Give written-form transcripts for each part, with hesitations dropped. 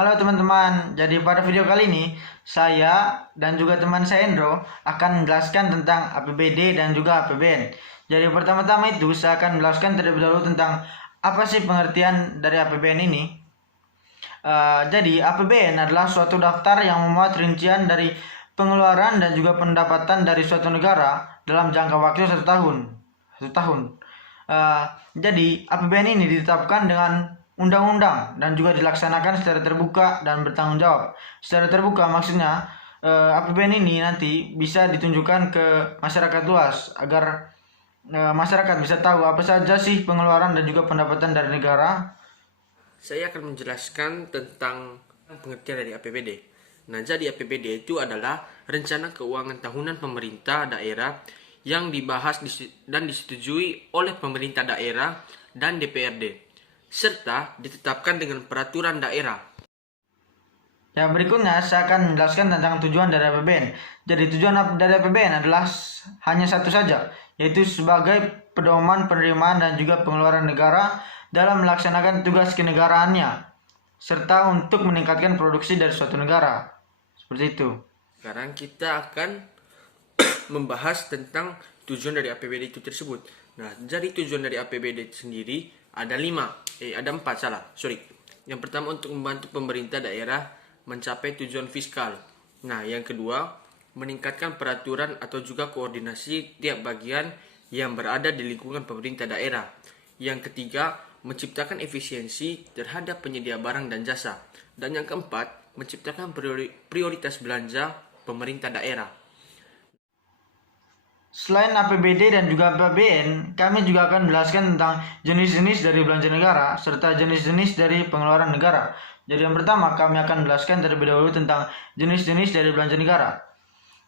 Halo teman-teman, jadi pada video kali ini saya dan juga teman saya Endro akan menjelaskan tentang APBD dan juga APBN. Jadi pertama-tama itu saya akan menjelaskan terlebih dahulu tentang apa sih pengertian dari APBN ini. Jadi APBN adalah suatu daftar yang memuat rincian dari pengeluaran dan juga pendapatan dari suatu negara dalam jangka waktu 1 tahun. 1 tahun. Jadi APBN ini ditetapkan dengan undang-undang dan juga dilaksanakan secara terbuka dan bertanggung jawab. Secara terbuka maksudnya APBN ini nanti bisa ditunjukkan ke masyarakat luas agar masyarakat bisa tahu apa saja sih pengeluaran dan juga pendapatan dari negara. Saya akan menjelaskan tentang pengertian dari APBD. Nah, jadi APBD itu adalah rencana keuangan tahunan pemerintah daerah yang dibahas dan disetujui oleh pemerintah daerah dan DPRD, serta ditetapkan dengan peraturan daerah. Yang berikutnya saya akan menjelaskan tentang tujuan dari APBN. Jadi tujuan dari APBN adalah hanya satu saja, yaitu sebagai pedoman penerimaan dan juga pengeluaran negara dalam melaksanakan tugas kenegaraannya, serta untuk meningkatkan produksi dari suatu negara. Seperti itu. Sekarang kita akan membahas tentang tujuan dari APBD itu tersebut. Nah, jadi tujuan dari APBD sendiri ada empat salah. Yang pertama untuk membantu pemerintah daerah mencapai tujuan fiskal. Nah, yang kedua meningkatkan peraturan atau juga koordinasi tiap bagian yang berada di lingkungan pemerintah daerah. Yang ketiga menciptakan efisiensi terhadap penyedia barang dan jasa. Dan yang keempat menciptakan prioritas belanja pemerintah daerah. Selain APBD dan juga APBN, kami juga akan menjelaskan tentang jenis-jenis dari belanja negara serta jenis-jenis dari pengeluaran negara. Jadi yang pertama kami akan menjelaskan terlebih dahulu tentang jenis-jenis dari belanja negara.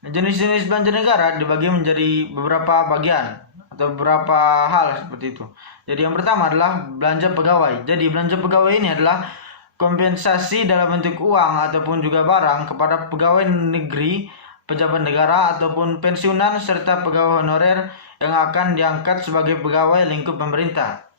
Jenis-jenis belanja negara dibagi menjadi beberapa bagian atau beberapa hal seperti itu. Jadi yang pertama adalah belanja pegawai. Jadi belanja pegawai ini adalah kompensasi dalam bentuk uang ataupun juga barang kepada pegawai negeri, pejabat negara ataupun pensiunan serta pegawai honorer yang akan diangkat sebagai pegawai lingkup pemerintah.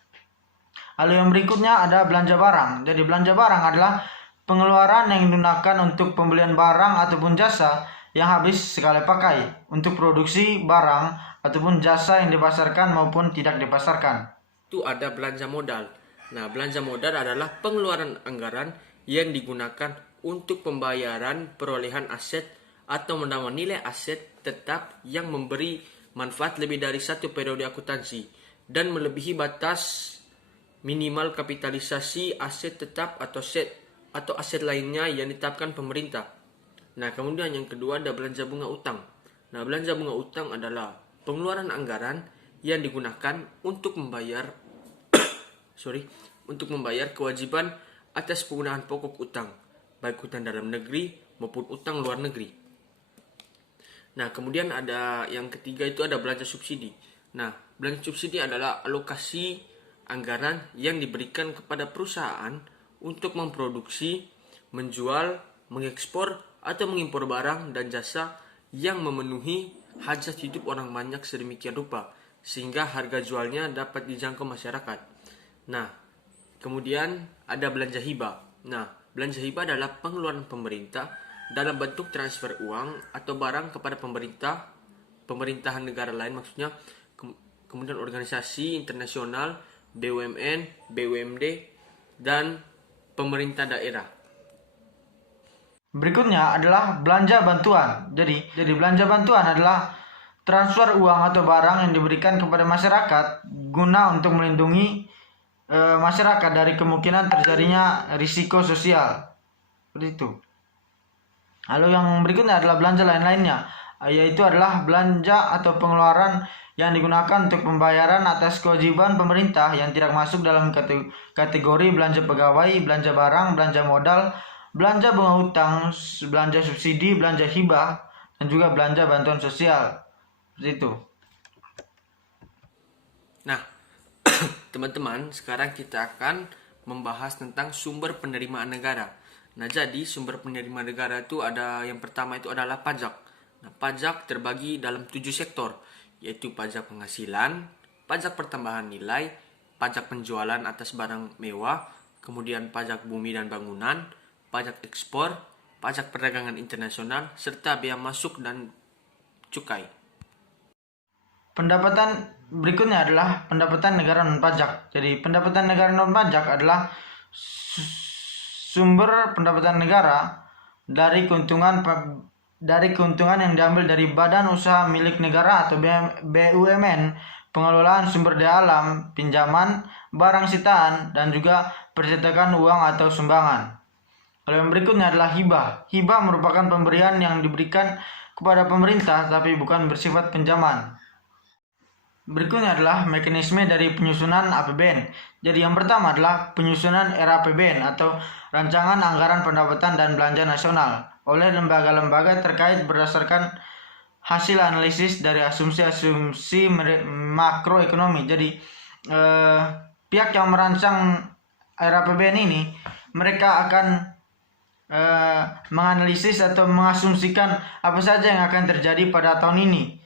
Lalu yang berikutnya ada belanja barang. Jadi belanja barang adalah pengeluaran yang digunakan untuk pembelian barang ataupun jasa yang habis sekali pakai untuk produksi barang ataupun jasa yang dipasarkan maupun tidak dipasarkan. Itu ada belanja modal. Nah, belanja modal adalah pengeluaran anggaran yang digunakan untuk pembayaran perolehan aset atau menambah nilai aset tetap yang memberi manfaat lebih dari satu periode akuntansi dan melebihi batas minimal kapitalisasi aset tetap atau aset lainnya yang ditetapkan pemerintah. Nah, kemudian yang kedua ada belanja bunga utang. Nah, belanja bunga utang adalah pengeluaran anggaran yang digunakan untuk membayar kewajiban atas penggunaan pokok utang, baik utang dalam negeri maupun utang luar negeri. Nah, kemudian ada yang ketiga itu ada belanja subsidi. Nah, belanja subsidi adalah alokasi anggaran yang diberikan kepada perusahaan untuk memproduksi, menjual, mengekspor, atau mengimpor barang dan jasa yang memenuhi hajat hidup orang banyak sedemikian rupa, sehingga harga jualnya dapat dijangkau masyarakat. Nah, kemudian ada belanja hibah. Nah, belanja hibah adalah pengeluaran pemerintah dalam bentuk transfer uang atau barang kepada pemerintahan negara lain maksudnya, kemudian organisasi internasional, BUMN, BUMD, dan pemerintah daerah. Berikutnya adalah belanja bantuan. Jadi belanja bantuan adalah transfer uang atau barang yang diberikan kepada masyarakat guna untuk melindungi masyarakat dari kemungkinan terjadinya risiko sosial. Seperti itu. Lalu yang berikutnya adalah belanja lain-lainnya, yaitu adalah belanja atau pengeluaran yang digunakan untuk pembayaran atas kewajiban pemerintah yang tidak masuk dalam kategori belanja pegawai, belanja barang, belanja modal, belanja bunga utang, belanja subsidi, belanja hibah, dan juga belanja bantuan sosial. Seperti itu. Nah, teman-teman, sekarang kita akan membahas tentang sumber penerimaan negara. Nah, jadi sumber penerimaan negara itu ada, yang pertama itu adalah pajak. Nah, pajak terbagi dalam 7 sektor, yaitu pajak penghasilan, pajak pertambahan nilai, pajak penjualan atas barang mewah, kemudian pajak bumi dan bangunan, pajak ekspor, pajak perdagangan internasional, serta bea masuk dan cukai. Pendapatan berikutnya adalah pendapatan negara non pajak. Jadi pendapatan negara non pajak adalah sumber pendapatan negara dari keuntungan yang diambil dari badan usaha milik negara atau BUMN, pengelolaan sumber daya alam, pinjaman, barang sitaan, dan juga percetakan uang atau sumbangan. Lalu yang berikutnya adalah hibah. Hibah merupakan pemberian yang diberikan kepada pemerintah tapi bukan bersifat pinjaman. Berikutnya adalah mekanisme dari penyusunan APBN. Jadi yang pertama adalah penyusunan RAPBN atau Rancangan Anggaran Pendapatan dan Belanja Nasional oleh lembaga-lembaga terkait berdasarkan hasil analisis dari asumsi-asumsi makroekonomi. Jadi pihak yang merancang RAPBN ini mereka akan menganalisis atau mengasumsikan apa saja yang akan terjadi pada tahun ini.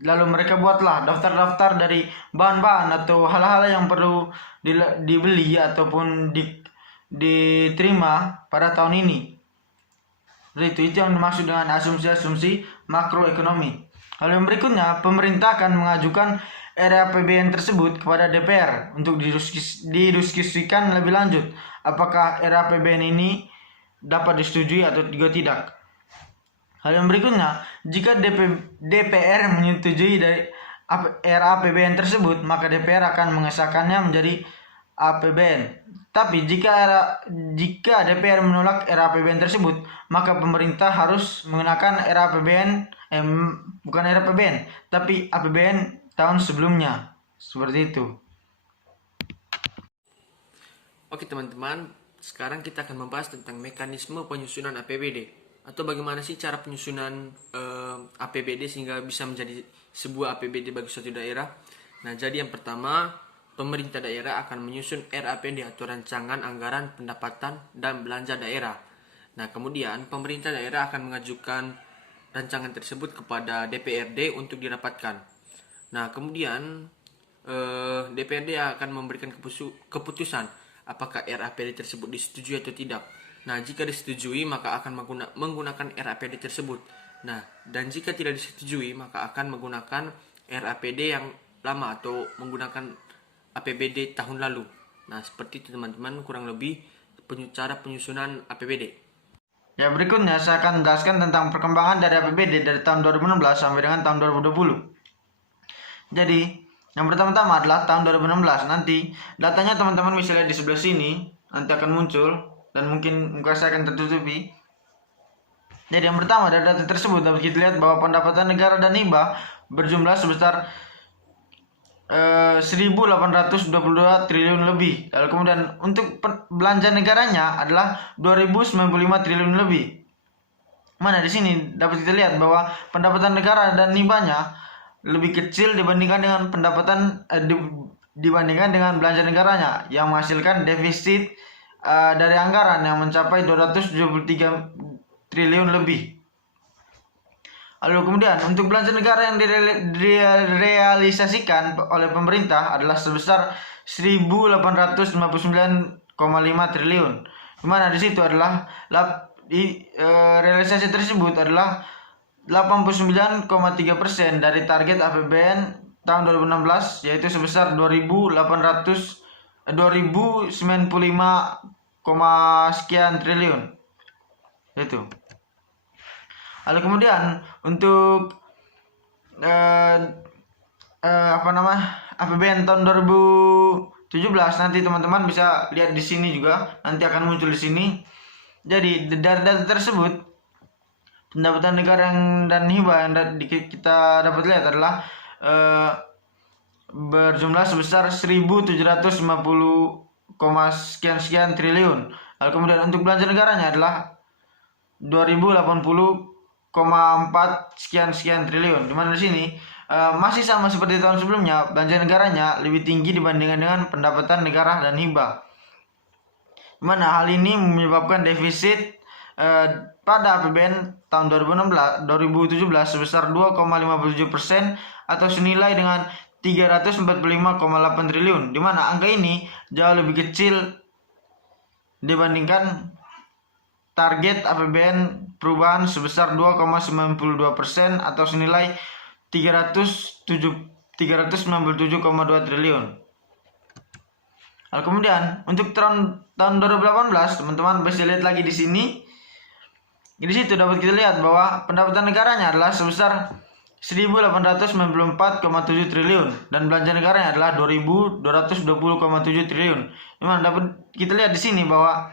Lalu mereka buatlah daftar-daftar dari bahan-bahan atau hal-hal yang perlu dibeli ataupun diterima pada tahun ini. Itu yang dimaksud dengan asumsi-asumsi makroekonomi. Lalu yang berikutnya, pemerintah akan mengajukan RAPBN tersebut kepada DPR untuk didiskusikan lebih lanjut apakah RAPBN ini dapat disetujui atau juga tidak. Hal yang berikutnya, jika DPR menyetujui dari RAPBN tersebut, maka DPR akan mengesahkannya menjadi APBN. Tapi jika DPR menolak RAPBN tersebut, maka pemerintah harus mengenakan bukan RAPBN, tapi APBN tahun sebelumnya. Seperti itu. Oke teman-teman, sekarang kita akan membahas tentang mekanisme penyusunan APBD. Atau bagaimana sih cara penyusunan APBD sehingga bisa menjadi sebuah APBD bagi suatu daerah. Nah, jadi yang pertama, pemerintah daerah akan menyusun RAPD atau Rancangan Anggaran Pendapatan dan Belanja Daerah. Nah, kemudian pemerintah daerah akan mengajukan rancangan tersebut kepada DPRD untuk dirapatkan. Nah, kemudian DPRD akan memberikan keputusan apakah RAPD tersebut disetujui atau tidak. Nah, jika disetujui maka akan menggunakan RAPD tersebut. Nah, dan jika tidak disetujui maka akan menggunakan RAPD yang lama atau menggunakan APBD tahun lalu. Nah, seperti itu teman-teman kurang lebih cara penyusunan APBD. Ya, berikutnya saya akan menjelaskan tentang perkembangan dari APBD dari tahun 2016 sampai dengan tahun 2020. Jadi, yang pertama-tama adalah tahun 2016. Nanti datanya teman-teman bisa lihat di sebelah sini, nanti akan muncul dan mungkin muka saya akan tertutupi. Jadi yang pertama dari data tersebut dapat kita lihat bahwa pendapatan negara dan hibah berjumlah sebesar 1.822 triliun lebih. Lalu kemudian untuk belanja negaranya adalah 2.095 triliun lebih. Mana di sini dapat kita lihat bahwa pendapatan negara dan hibahnya lebih kecil dibandingkan dengan dibandingkan dengan belanja negaranya yang menghasilkan defisit dari anggaran yang mencapai 273 triliun lebih. Lalu kemudian untuk belanja negara yang direalisasikan oleh pemerintah adalah sebesar 1.859,5 triliun. Di mana di situ adalah realisasi tersebut adalah 89,3% dari target APBN tahun 2016 yaitu sebesar 2.095, sekian triliun. Itu. Lalu kemudian untuk APBN tahun 2017 nanti teman-teman bisa lihat di sini juga, nanti akan muncul di sini. Jadi dari data tersebut pendapatan negara dan hibah yang kita dapat lihat adalah berjumlah sebesar 1.750, sekian triliun. Lalu kemudian untuk belanja negaranya adalah 2.080,4 sekian triliun. Di mana di sini masih sama seperti tahun sebelumnya, belanja negaranya lebih tinggi dibandingkan dengan pendapatan negara dan hibah. Di mana hal ini menyebabkan defisit pada APBN tahun 2017 sebesar 2,57% atau senilai dengan 345,8 triliun, di mana angka ini jauh lebih kecil dibandingkan target APBN perubahan sebesar 2,92% atau senilai 397,2 triliun. Lalu kemudian untuk tahun 2018 teman-teman bisa lihat lagi di sini. Di situ dapat kita lihat bahwa pendapatan negaranya adalah sebesar 1.894,7 triliun dan belanja negaranya adalah 2.220,7 triliun. Memang dapat kita lihat di sini bahwa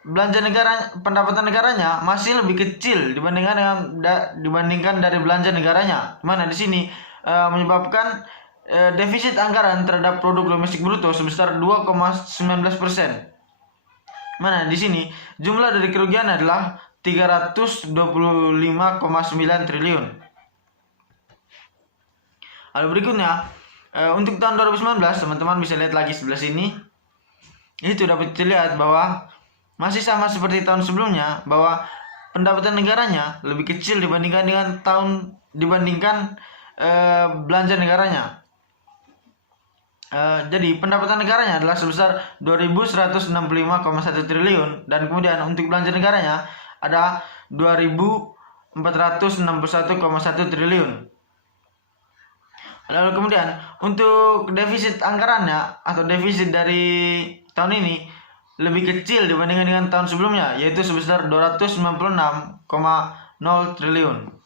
belanja negara, pendapatan negaranya masih lebih kecil dibandingkan dari belanja negaranya. Mana di sini menyebabkan defisit anggaran terhadap produk domestik bruto sebesar 2,19%. Mana di sini jumlah dari kerugian adalah 325,9 triliun. Lalu berikutnya untuk tahun 2019 teman-teman bisa lihat lagi sebelah sini. Itu dapat dilihat bahwa masih sama seperti tahun sebelumnya, bahwa pendapatan negaranya lebih kecil dibandingkan belanja negaranya. Jadi pendapatan negaranya adalah sebesar 2.165,1 triliun dan kemudian untuk belanja negaranya ada 2.461,1 triliun. Lalu kemudian untuk defisit anggarannya atau defisit dari tahun ini lebih kecil dibandingkan dengan tahun sebelumnya, yaitu sebesar 296,0 triliun.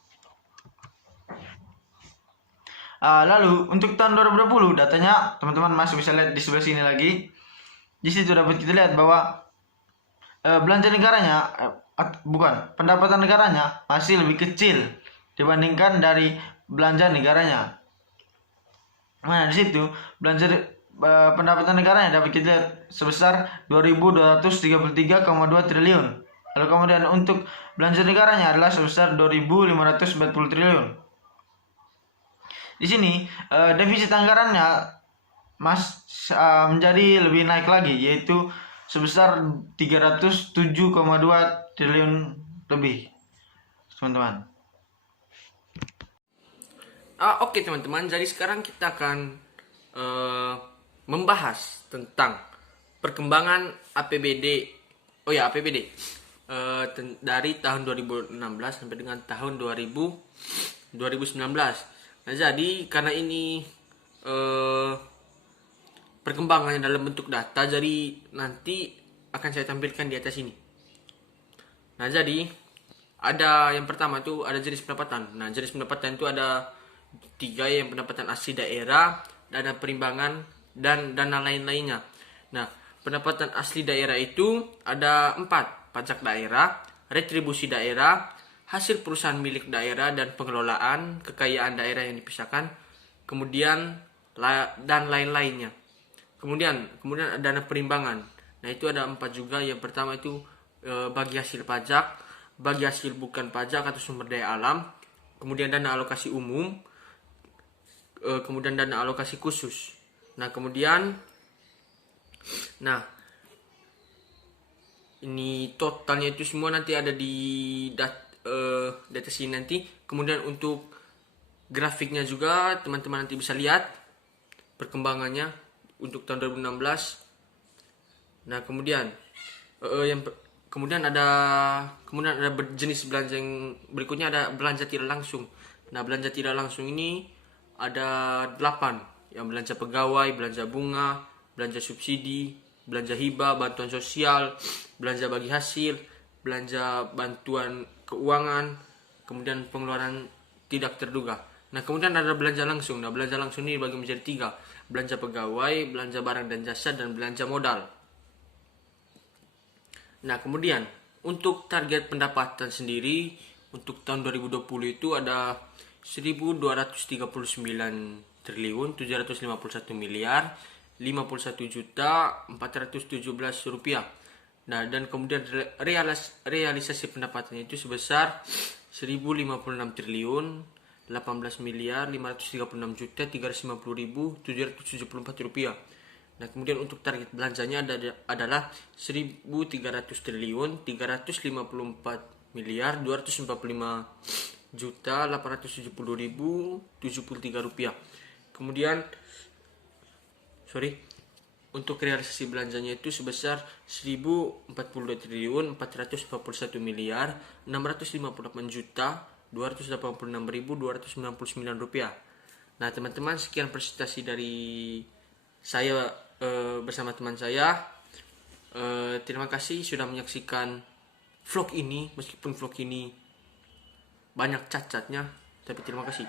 Lalu untuk tahun 2020 datanya teman-teman masih bisa lihat di sebelah sini lagi. Di situ dapat kita lihat bahwa belanja negaranya pendapatan negaranya masih lebih kecil dibandingkan dari belanja negaranya. Nah, di situ pendapatan negaranya dapat kita lihat sebesar 2.233,2 triliun. Lalu kemudian untuk belanja negaranya adalah sebesar 2.540 triliun. Di sini defisit anggarannya menjadi lebih naik lagi, yaitu sebesar 307,2 triliun lebih, teman-teman. Oke teman-teman, jadi sekarang kita akan membahas tentang perkembangan APBD. Dari tahun 2016 sampai dengan tahun 2019. Nah, jadi karena ini perkembangannya dalam bentuk data, jadi nanti akan saya tampilkan di atas ini. Nah, jadi ada yang pertama itu ada jenis pendapatan. Nah, jenis pendapatan itu ada 3, yang pendapatan asli daerah, dana perimbangan, dan dana lain-lainnya. Nah, pendapatan asli daerah itu ada 4, pajak daerah, retribusi daerah, hasil perusahaan milik daerah dan pengelolaan kekayaan daerah yang dipisahkan, kemudian dan lain-lainnya. Kemudian ada dana perimbangan. Nah, itu ada 4 juga. Yang pertama itu bagi hasil pajak, bagi hasil bukan pajak atau sumber daya alam, kemudian dana alokasi umum, kemudian dana alokasi khusus. Nah, ini totalnya itu semua nanti ada di data sini nanti. Kemudian untuk grafiknya juga teman-teman nanti bisa lihat perkembangannya untuk tahun 2016. Nah, kemudian ada jenis belanja yang berikutnya, ada belanja tidak langsung. Nah, belanja tidak langsung ini ada 8, yang belanja pegawai, belanja bunga, belanja subsidi, belanja hibah, bantuan sosial, belanja bagi hasil, belanja bantuan keuangan, kemudian pengeluaran tidak terduga. Nah, kemudian ada belanja langsung. Nah, belanja langsung ini dibagi menjadi 3, belanja pegawai, belanja barang dan jasa, dan belanja modal. Nah, kemudian untuk target pendapatan sendiri untuk tahun 2020 itu ada 1.239 triliun 751 miliar 51.417 rupiah. Nah, dan kemudian realisasi pendapatannya itu sebesar 1.056 triliun 18 miliar 536.350.774 rupiah. Nah, kemudian untuk target belanjanya adalah 1.300 triliun 354 miliar 245.870.073 rupiah. Kemudian untuk realisasi belanjanya itu sebesar 1042 triliun 441 miliar 658 juta 286.299 rupiah. Nah teman-teman, sekian presentasi dari saya bersama teman saya. Terima kasih sudah menyaksikan vlog ini, meskipun vlog ini banyak cacatnya, tapi terima kasih.